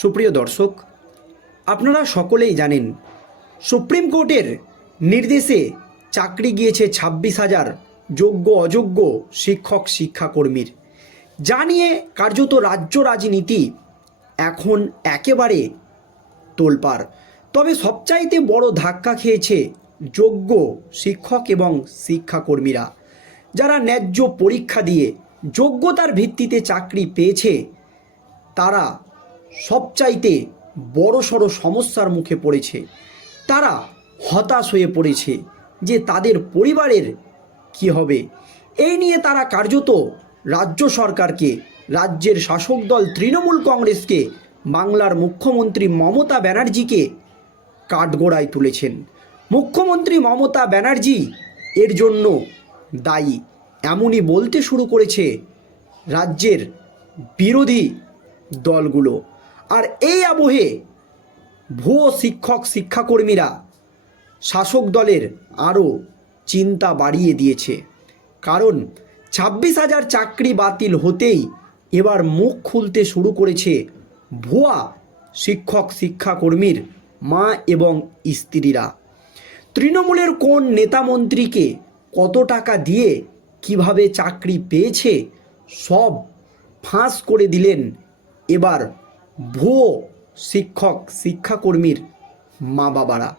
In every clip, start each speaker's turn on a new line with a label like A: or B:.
A: সুপ্রিয় দর্শক, আপনারা সকলেই জানেন, সুপ্রিম কোর্টের নির্দেশে চাকরি গিয়েছে ছাব্বিশ হাজার যোগ্য অযোগ্য শিক্ষক শিক্ষাকর্মীর। যা নিয়ে কার্যত রাজ্য রাজনীতি এখন একেবারে তোলপাড়। তবে সবচাইতে বড় ধাক্কা খেয়েছে যোগ্য শিক্ষক এবং শিক্ষাকর্মীরা, যারা ন্যায্য পরীক্ষা দিয়ে যোগ্যতার ভিত্তিতে চাকরি পেয়েছে, তারা সবচাইতে বড়সড় সমস্যার মুখে পড়েছে। তারা হতাশ হয়ে পড়েছে যে তাদের পরিবারের কি হবে। এই নিয়ে তারা কার্যত রাজ্য সরকারকে, রাজ্যের শাসক দল তৃণমূল কংগ্রেসকে, বাংলার মুখ্যমন্ত্রী মমতা ব্যানার্জিকে কাঠগোড়ায় তুলেছেন। মুখ্যমন্ত্রী মমতা ব্যানার্জি এর জন্য দায়ী। এমনই বলতে শুরু করেছে রাজ্যের বিরোধী দলগুলো। আর এই আবহে ভুয়ো শিক্ষক শিক্ষাকর্মীরা শাসক দলের আরও চিন্তা বাড়িয়ে দিয়েছে। কারণ ছাব্বিশ হাজার চাকরি বাতিল হতেই এবার মুখ খুলতে শুরু করেছে ভুয়া শিক্ষক শিক্ষাকর্মীর মা এবং স্ত্রীরা। তৃণমূলের কোন নেতামন্ত্রীকে কত টাকা দিয়ে কীভাবে চাকরি পেয়েছে সব ফাঁস করে দিলেন এবার ভুয়ো শিক্ষক, শিক্ষাকর্মীর মা বাবারা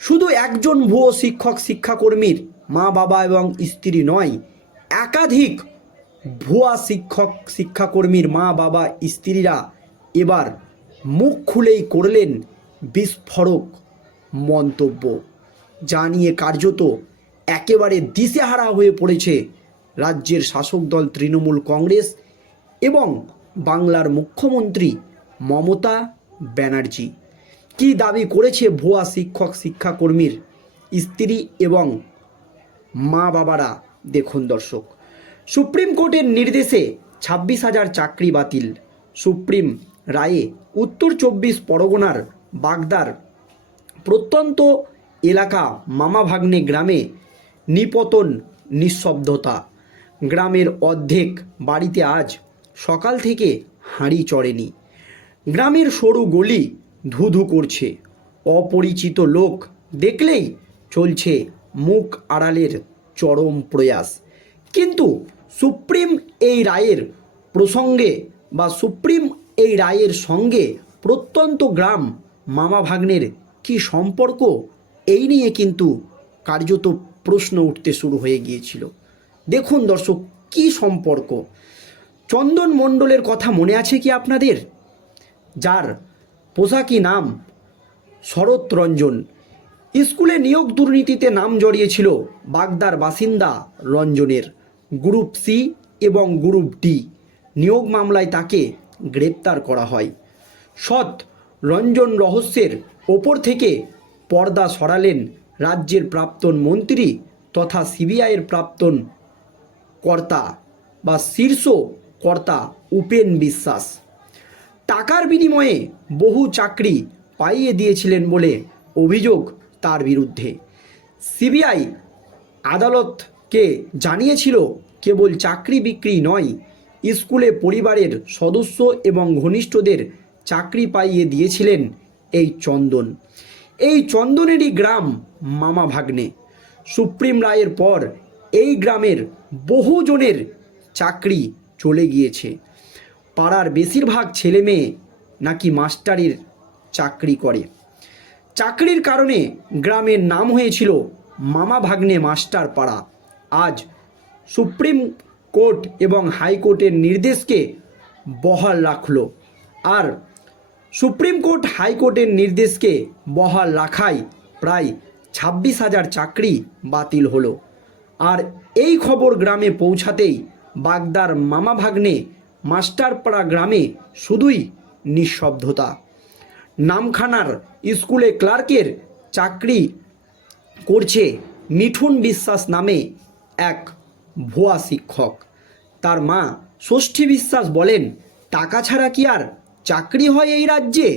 A: শুধু একজন ভুয়ো শিক্ষক, শিক্ষাকর্মীর মা বাবা এবং স্ত্রী নয়, একাধিক ভুয়া শিক্ষক, শিক্ষাকর্মীর মা বাবা স্ত্রীরা এবার মুখ খুলেই করলেন বিস্ফোরক মন্তব্য। যা নিয়ে কার্যত একেবারে দিশেহারা হয়ে পড়েছে রাজ্যের শাসক দল, তৃণমূল কংগ্রেস এবং বাংলার মুখ্যমন্ত্রী মমতা ব্যানার্জি। কি দাবি করেছে ভুয়া শিক্ষক, শিক্ষাকর্মীর স্ত্রী এবং মা বাবারা দেখুন দর্শক, সুপ্রিম কোর্টের নির্দেশে ছাব্বিশ হাজার চাকরি বাতিল। সুপ্রিম রায়ে উত্তর চব্বিশ পরগনার বাগদার প্রত্যন্ত এলাকা মামাভাগ্নে গ্রামে নিপতন নিঃশব্দতা। গ্রামের অর্ধেক বাড়িতে আজ সকাল থেকে হাঁড়ি চড়েনি। গ্রামের সরু গলি ধুধু করছে। অপরিচিত লোক দেখলেই চলছে মুখ আড়ালের চরম প্রয়াস। কিন্তু সুপ্রিম এই রায়ের প্রসঙ্গে বা সুপ্রিম এই রায়ের সঙ্গে প্রত্যন্ত গ্রাম মামা ভাগ্নের কি সম্পর্ক, এই নিয়ে কিন্তু কার্যত প্রশ্ন উঠতে শুরু হয়ে গিয়েছিল। দেখুন দর্শক, কি সম্পর্ক? চন্দন মণ্ডলের কথা মনে আছে কি আপনাদের? যার পোশাকি নাম শরৎ রঞ্জন স্কুলে নিয়োগ দুর্নীতিতে নাম জড়িয়েছিল বাগদার বাসিন্দা রঞ্জনের। গ্রুপ সি এবং গ্রুপ ডি। নিয়োগ মামলায় তাকে গ্রেপ্তার করা হয়। সৎ রঞ্জন রহস্যের ওপর থেকে পর্দা সরালেন রাজ্যের প্রাক্তন মন্ত্রী তথা সিবিআইয়ের প্রাক্তন কর্তা বা শীর্ষ কর্তা উপেন বিশ্বাস। টাকার বিনিময়ে বহু চাকরি পাইয়ে দিয়েছিলেন বলে অভিযোগ তার বিরুদ্ধে। সিবিআই আদালতকে জানিয়েছিল, কেবল চাকরি বিক্রি নয়, স্কুলে পরিবারের সদস্য এবং ঘনিষ্ঠদের চাকরি পাইয়ে দিয়েছিলেন এই চন্দন। এই চন্দনেরই গ্রাম মামা ভাগ্নে। সুপ্রিম রায়ের পর এই গ্রামের বহুজনের চাকরি চলে গিয়েছে। পাড়ার বেশিরভাগ ছেলে মেয়ে নাকি মাস্টারের চাকরি করে। চাকরির কারণে গ্রামের নাম হয়েছিল মামা ভাগ্নে মাস্টার পাড়া। আজ সুপ্রিম কোর্ট এবং হাইকোর্টের নির্দেশকে বহাল রাখল। আর সুপ্রিম কোর্ট হাইকোর্টের নির্দেশকে বহাল রাখায় প্রায় ছাব্বিশ হাজার চাকরি বাতিল হলো। আর এই খবর গ্রামে পৌঁছাতেই বাগদার মামা ভাগ্নে মাস্টারপাড়া গ্রামে শুধুই নিঃশব্দতা। নামখানার স্কুলে ক্লার্কের চাকরি করছে মিঠুন বিশ্বাস নামে এক ভুয়া শিক্ষক। তার মা ষষ্ঠী বিশ্বাস বলেন, টাকা ছাড়া কি আর চাকরি হয় এই রাজ্যে?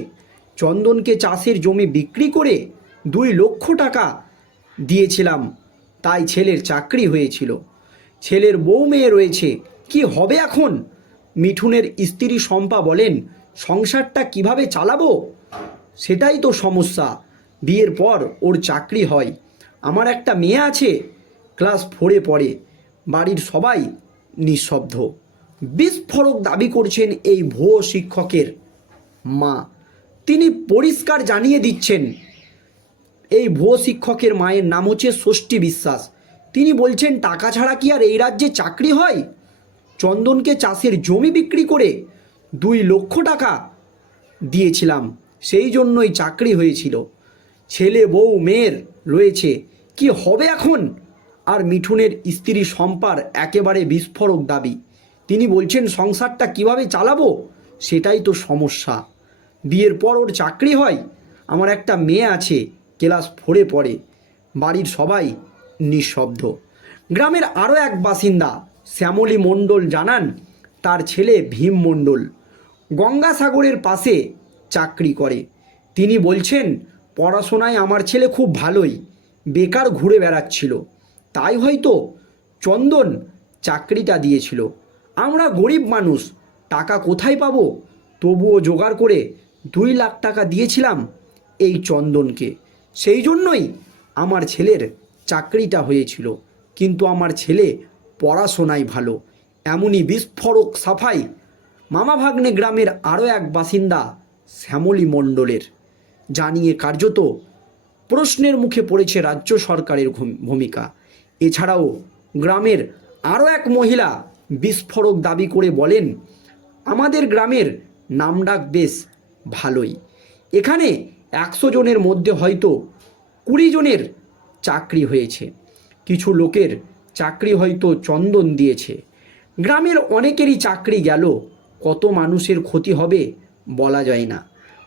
A: চন্দনকে চাষের জমি বিক্রি করে দুই লক্ষ টাকা দিয়েছিলাম, তাই ছেলের চাকরি হয়েছিল। ছেলের বউ মেয়ে রয়েছে, কি হবে এখন? মিঠুনের স্ত্রী শম্পা বলেন, সংসারটা কীভাবে চালাবো? সেটাই তো সমস্যা। বিয়ের পর ওর চাকরি হয়। আমার একটা মেয়ে আছে, ক্লাস ফোরে পড়ে। বাড়ির সবাই নিঃশব্দ। বিস্ফোরক দাবি করছেন এই ভুয়ো শিক্ষকের মা। তিনি পরিষ্কার জানিয়ে দিচ্ছেন, এই ভুয়ো শিক্ষকের মায়ের নাম হচ্ছে ষষ্ঠী বিশ্বাস। তিনি বলছেন, টাকা ছাড়া কি আর এই রাজ্যে চাকরি হয়? চন্দনকে চাষের জমি বিক্রি করে দুই লক্ষ টাকা দিয়েছিলাম। সেই জন্যই চাকরি হয়েছিল। ছেলে, বউ, মেয়ের রয়েছে। কি হবে এখন? আর মিঠুনের স্ত্রী সম্পার একেবারে বিস্ফোরক দাবি। তিনি বলছেন, সংসারটা কীভাবে চালাবো? সেটাই তো সমস্যা। বিয়ের পর ওর চাকরি হয়। আমার একটা মেয়ে আছে, ক্লাস ফোরে পড়ে। বাড়ির সবাই নিঃশব্দ। গ্রামের আরও এক বাসিন্দা শ্যামলী মণ্ডল জানান, তার ছেলে ভীম মণ্ডল গঙ্গাসাগরের পাশে চাকরি করে। তিনি বলছেন, পড়াশোনায় আমার ছেলে খুব ভালোই, বেকার ঘুরে বেড়াচ্ছিল। তাই হয়তো চন্দন চাকরিটা দিয়েছিল। আমরা গরিব মানুষ, টাকা কোথায় পাবো? তবুও জোগাড় করে দুই লাখ টাকা দিয়েছিলাম এই চন্দনকে। সেই জন্যই আমার ছেলের চাকরিটা হয়েছিল। কিন্তু আমার ছেলে পড়াশোনায় ভালো। এমনই বিস্ফোরক সাফাই। মামা ভাগ্নে গ্রামের আরও এক বাসিন্দা শ্যামলী মণ্ডলের। জানিয়ে কার্যত প্রশ্নের মুখে পড়েছে রাজ্য সরকারের ভূম- ভূমিকা। এছাড়াও গ্রামের আরও এক মহিলা বিস্ফোরক দাবি করে বলেন, আমাদের গ্রামের নামডাক বেশ ভালোই। এখানে একশো জনের মধ্যে হয়তো কুড়ি জনের চাকরি হয়েছে। কিছু লোকের চাকরি হয়তো চন্দন দিয়েছে। গ্রামের অনেকেরই চাকরি গেল, কত মানুষের ক্ষতি হবে বলা যায় না।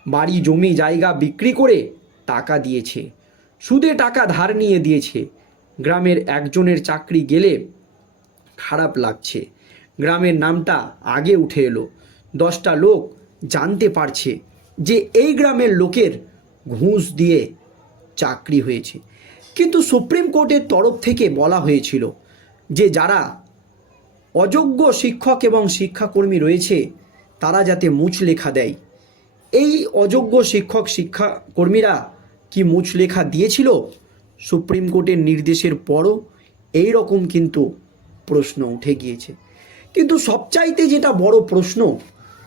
A: বাড়ি, জমি, জায়গা বিক্রি করে টাকা দিয়েছে, সুদে টাকা ধার নিয়ে দিয়েছে। গ্রামের একজনের চাকরি গেলে খারাপ লাগছে। গ্রামের নামটা আগে উঠে এলো। দশটা লোক জানতে পারছে যে এই গ্রামের লোকের ঘুষ দিয়ে চাকরি হয়েছে। কিন্তু সুপ্রিম কোর্টের তরফ থেকে বলা হয়েছিল যে যারা অযোগ্য শিক্ষক এবং শিক্ষাকর্মী রয়েছে, তারা যাতে মুচ লেখা দেয়। এই অযোগ্য শিক্ষক, শিক্ষাকর্মীরা কি মুচ লেখা দিয়েছিল? সুপ্রিম কোর্টের নির্দেশের পরও এই রকম কিন্তু প্রশ্ন উঠে গিয়েছে। কিন্তু সবচাইতে যেটা বড় প্রশ্ন,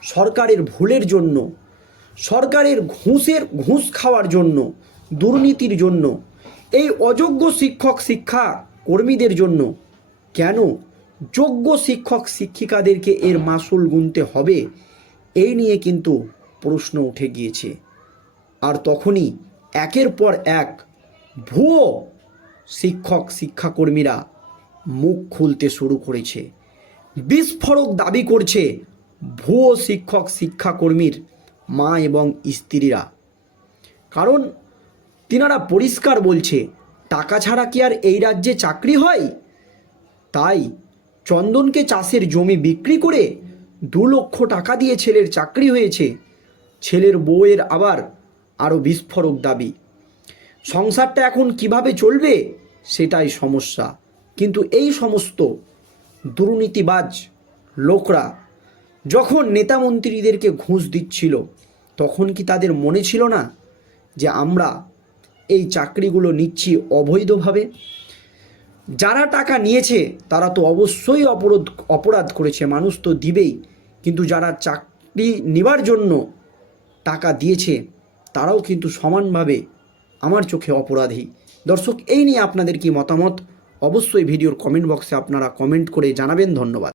A: সরকারের ভুলের জন্য, সরকারের ঘুষের, ঘুষ খাওয়ার জন্য, দুর্নীতির জন্য, এই অযোগ্য শিক্ষক শিক্ষা কর্মীদের জন্য কেন যোগ্য শিক্ষক শিক্ষিকাদেরকে এর মাসুল গুনতে হবে? এই নিয়ে কিন্তু প্রশ্ন উঠে গিয়েছে। আর তখনই একের পর এক ভুয়ো শিক্ষক শিক্ষাকর্মীরা মুখ খুলতে শুরু করেছে। বিস্ফোরক দাবি করছে ভুয়ো শিক্ষক শিক্ষাকর্মীর মা এবং স্ত্রীরা। কারণ তিনারা পরিষ্কার বলছে, টাকা ছাড়া কি আর এই রাজ্যে চাকরি হয়? তাই চন্দনকে চাষের জমি বিক্রি করে দু লক্ষ টাকা দিয়ে ছেলের চাকরি হয়েছে। ছেলের বউয়ের আবার আরও বিস্ফোরক দাবি। সংসারটা এখন কীভাবে চলবে সেটাই সমস্যা। কিন্তু এই সমস্ত দুর্নীতিবাজ লোকরা যখন নেতা মন্ত্রীদেরকে ঘুষ দিচ্ছিল, তখন কি তাদের মনে ছিল না যে আমরা এই চাকরিগুলো নিচ্ছি অবৈধভাবে? যারা টাকা নিয়েছে, তারা তো অবশ্যই অপরাধ অপরাধ করেছে, মানুষ তো দিবেই। কিন্তু যারা চাকরি নেবার জন্য টাকা দিয়েছে, তারাও কিন্তু সমানভাবে আমার চোখে অপরাধী। দর্শক, এই নিয়ে আপনাদের কি মতামত? অবশ্যই ভিডিওর কমেন্ট বক্সে আপনারা কমেন্ট করে জানাবেন। ধন্যবাদ।